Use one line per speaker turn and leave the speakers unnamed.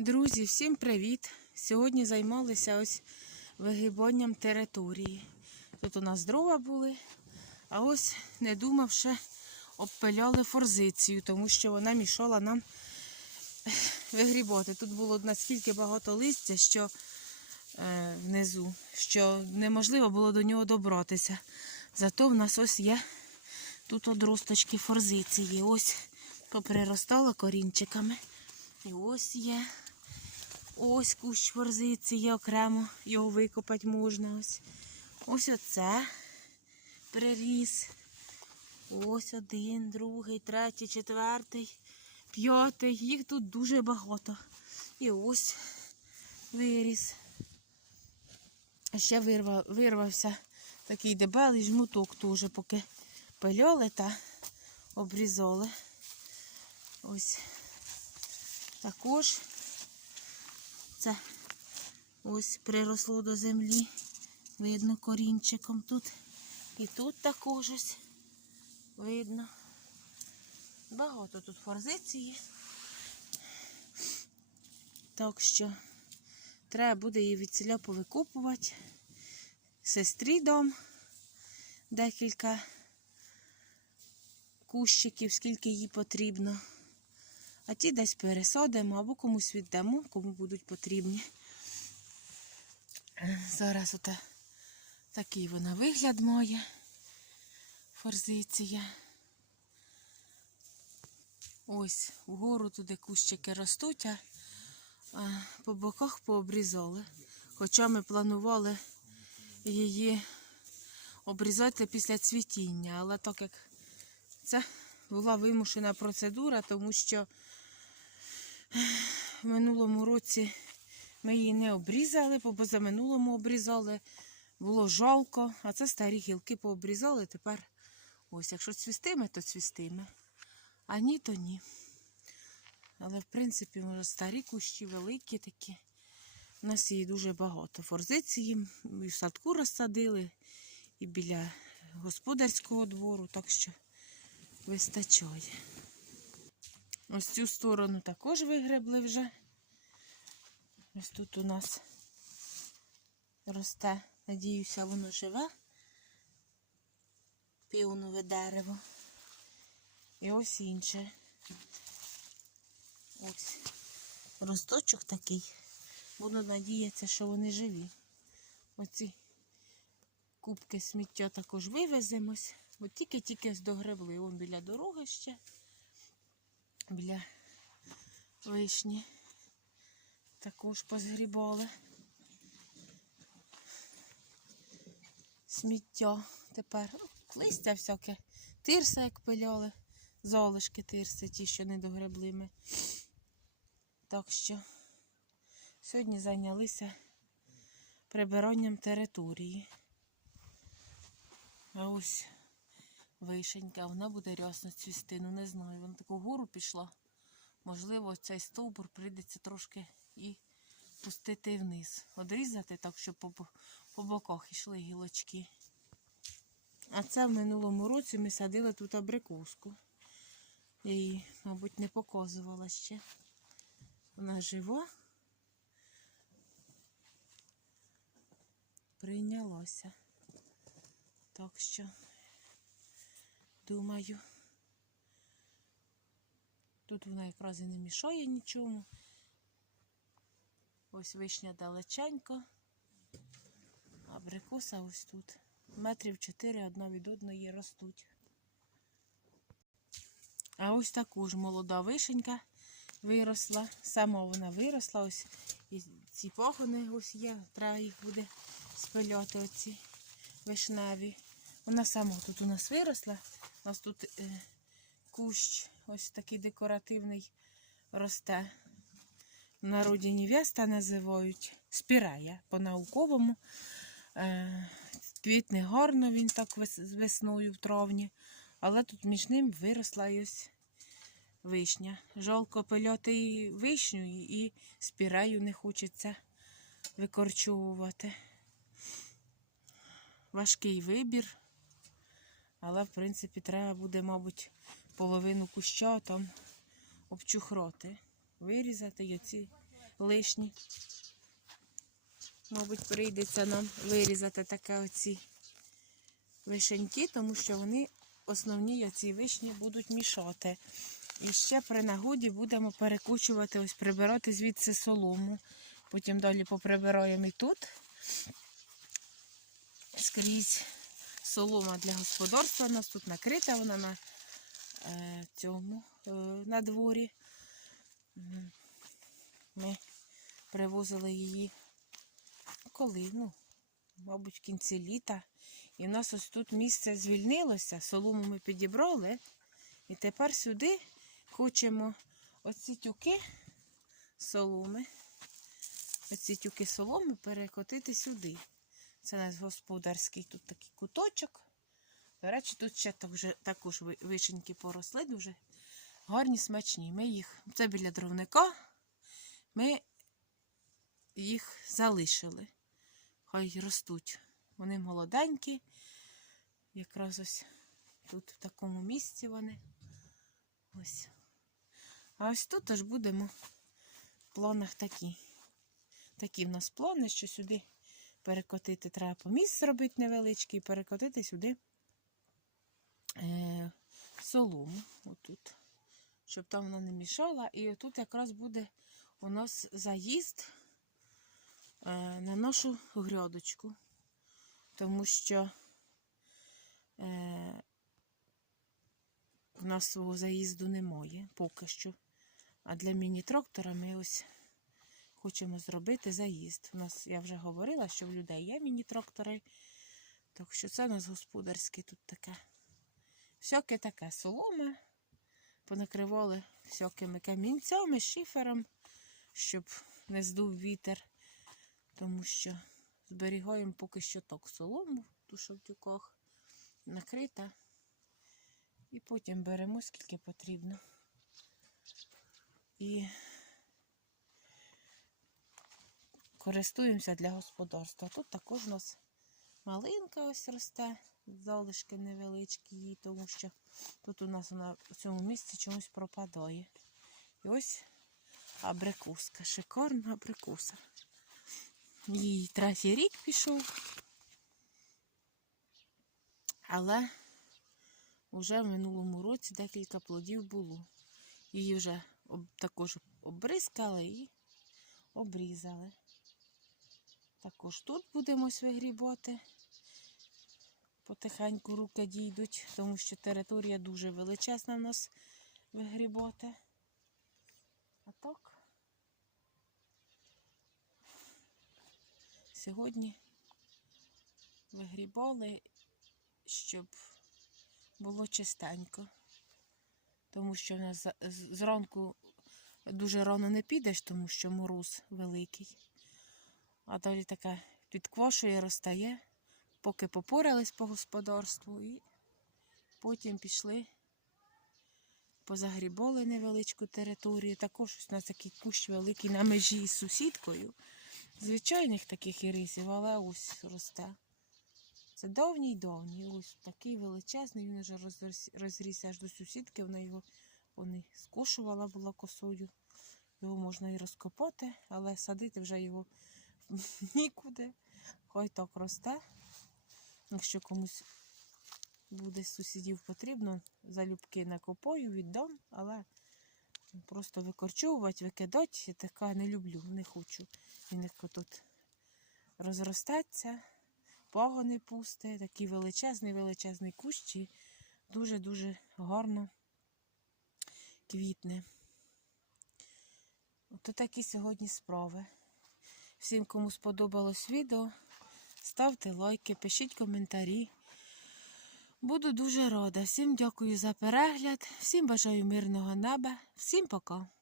Друзі, всім привіт! Сьогодні займалися ось вигибанням території. Тут у нас дрова були, а ось, не думавши, обпиляли форзицію, тому що вона мішала нам вигрібати. Тут було наскільки багато листя, що е, внизу, що неможливо було до нього добратися. Зато в нас ось є тут одросточки форзиції. Ось поприростало корінчиками. І ось є. Ось кущ форзиції окремо, його викопати можна. Ось ось оце приріс. Ось один, другий, третій, четвертий, п'ятий. Їх тут дуже багато. І ось виріс. Ще вирва, вирвався такий дебелий жмуток теж, поки пиляли та обрізали. Ось також це ось приросло до землі. Видно корінчиком тут. І тут також ось видно. Багато тут форзиції. Так що треба буде її від селя повикупувати. Сестрі дом декілька кущиків, скільки їй потрібно. А ті десь пересадимо або комусь віддамо, кому будуть потрібні. Зараз ота такий вона вигляд має. Форзиція. Ось вгору туди кущики ростуть, а по боках пообрізали. Хоча ми планували її обрізати після цвітіння, але так як це була вимушена процедура, тому що в минулому році ми її не обрізали, бо позаминулому обрізали. Було жалко, а це старі гілки пообрізали. Тепер ось, якщо цвістиме, то цвістиме. А ні, то ні. Але, в принципі, може, старі кущі великі такі. У нас її дуже багато. Форзиції і в садку розсадили, і біля господарського двору, так що вистачає. Ось цю сторону також вигребли вже. Ось тут у нас росте, надіюся, воно живе. Піонове дерево. І ось інше. Ось росточок такий. Буду надіятися, що вони живі. Оці кубки сміття також вивеземось. Бо тільки-тільки здогребли. Вон біля дороги ще, біля вишні. Також позгрібали. Сміття тепер. Листя всяке. Тирса, як пиляли. Залишки тирси, ті, що не догребли ми. Так що сьогодні зайнялися прибиранням території. А ось вишенька, вона буде рясно цвісти. Ну не знаю, вона таку вгору пішла. Можливо, цей стовбур прийдеться трошки і пустити вниз. Одрізати так, щоб по, по боках йшли гілочки. А це в минулому році ми садили тут абрикоску. Я її, мабуть, не показувала ще. Вона жива. Прийнялося. Так що, думаю, тут вона якраз і не мішає нічому. Ось вишня далеченько, абрикоса ось тут. Метрів чотири одна від одної ростуть. А ось також молода вишенька виросла. Сама вона виросла. Ось і ці пагони ось є. Треба їх буде спиляти оці вишневі. Вона сама тут у нас виросла. У нас тут е, кущ ось такий декоративний росте. В народі невеста називають. Спірая по-науковому. Е, квітне гарно він так весною в травні. Але тут між ним виросла ось вишня. Жалко пильоти і вишню, і спірею не хочеться викорчовувати. Важкий вибір. Але, в принципі, треба буде, мабуть, половину куща там обчухроти, вирізати і оці лишні. Мабуть, прийдеться нам вирізати таке оці вишеньки, тому що вони основні оці вишні будуть мішати. І ще при нагоді будемо перекучувати, ось прибирати звідси солому. Потім далі поприбираємо і тут. Скрізь солома для господарства. У нас тут накрита вона на е, цьому е, на дворі. Ми привозили її коли? Ну, мабуть, в кінці літа. І в нас ось тут місце звільнилося, солому ми підібрали. І тепер сюди хочемо оці тюки соломи, оці тюки соломи перекотити сюди. Це наш господарський тут такий куточок. До речі, тут ще також вишеньки поросли дуже гарні, смачні. Ми їх, це біля дровника, ми їх залишили. Хай ростуть. Вони молоденькі. Якраз ось тут в такому місці вони. Ось. А ось тут аж будемо в планах такі. Такі в нас плани, що сюди перекотити треба поміст зробити невеличкий, перекотити сюди е, солому. Отут. Щоб там вона не мішала. І отут якраз буде у нас заїзд е, на нашу грядочку. Тому що е, в нас свого заїзду немає поки що. А для міні-трактора ми ось хочемо зробити заїзд. У нас, я вже говорила, що в людей є міні-трактори. Так що це у нас господарське тут таке. Всяке таке солома. Понакривали всякими камінцями, шифером, щоб не здув вітер. Тому що зберігаємо поки що так солому, в тюках накрита. І потім беремо скільки потрібно. І користуємося для господарства. Тут також у нас малинка ось росте, залишки невеличкі її, тому що тут у нас вона в цьому місці чомусь пропадає. І ось абрикоска, шикарна абрикоса. Їй третій рік пішов. Але вже в минулому році декілька плодів було. Її вже також обризкали і обрізали. Також тут будемо вигрібати. Потихеньку руки дійдуть, тому що територія дуже величезна в нас вигрібати. А так, сьогодні вигрібали, щоб було чистенько. Тому що в нас зранку дуже рано не підеш, тому що мороз великий. А далі таке підквашує, розтає, поки попорались по господарству і потім пішли, позагрібали невеличку територію. Також у нас такий кущ великий на межі з сусідкою. Звичайних таких ірисів, але ось росте. Це давній давній. Ось такий величезний, він вже розрісся аж до сусідки, вона його вони скошувала була косою. Його можна і розкопати, але садити вже його нікуди. Хай так росте. Якщо комусь буде з сусідів потрібно, залюбки накопаю, віддам, але просто викорчовувати, викидати, я така не люблю, не хочу. Він тут розростеться, пагони пусте, такий величезний, величезний кущ дуже-дуже гарно квітне. Ото такі сьогодні справи. Всім, кому сподобалось відео, ставте лайки, пишіть коментарі. Буду дуже рада. Всім дякую за перегляд, всім бажаю мирного неба, всім пока.